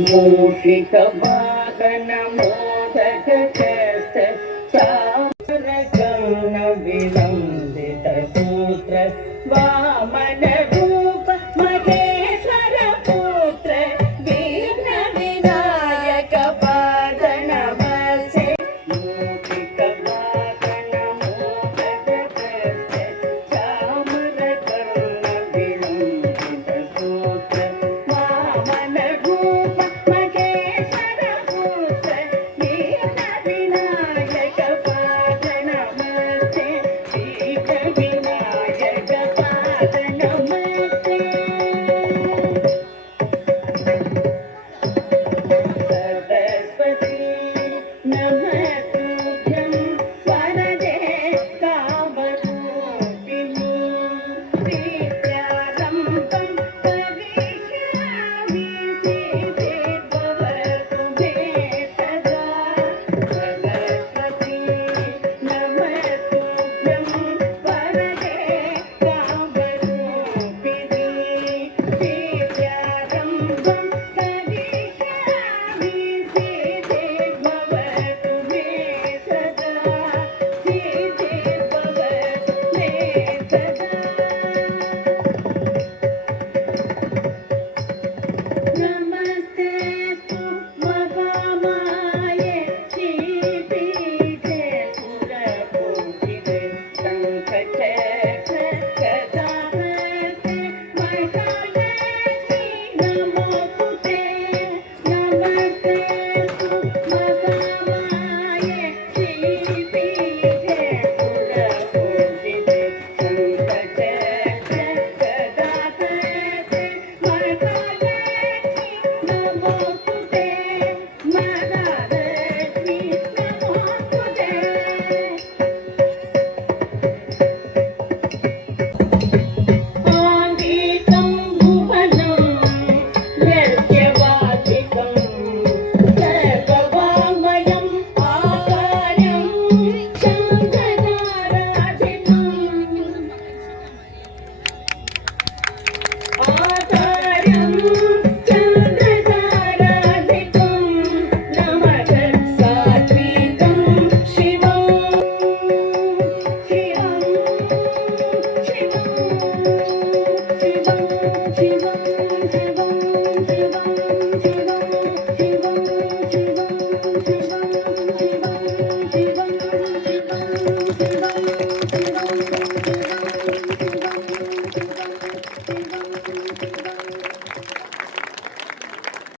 मूषिकवाहन मोदकस्त चामरकर्ण विलम्बित सूत्र वामन रूप महेश्वर पुत्र विघ्न विनायक पाद नमस्ते मूषिकवाहन मोदकस्त चामरकर्ण विलम्बित सूत्र वामन रूप महेश्वर पुत्र विघ्न विनायक पाद नमस्ते विघ्न विनायक पाद नमस्ते सरस्वती नमस्तुभ्यं वरदे कामरूपिणी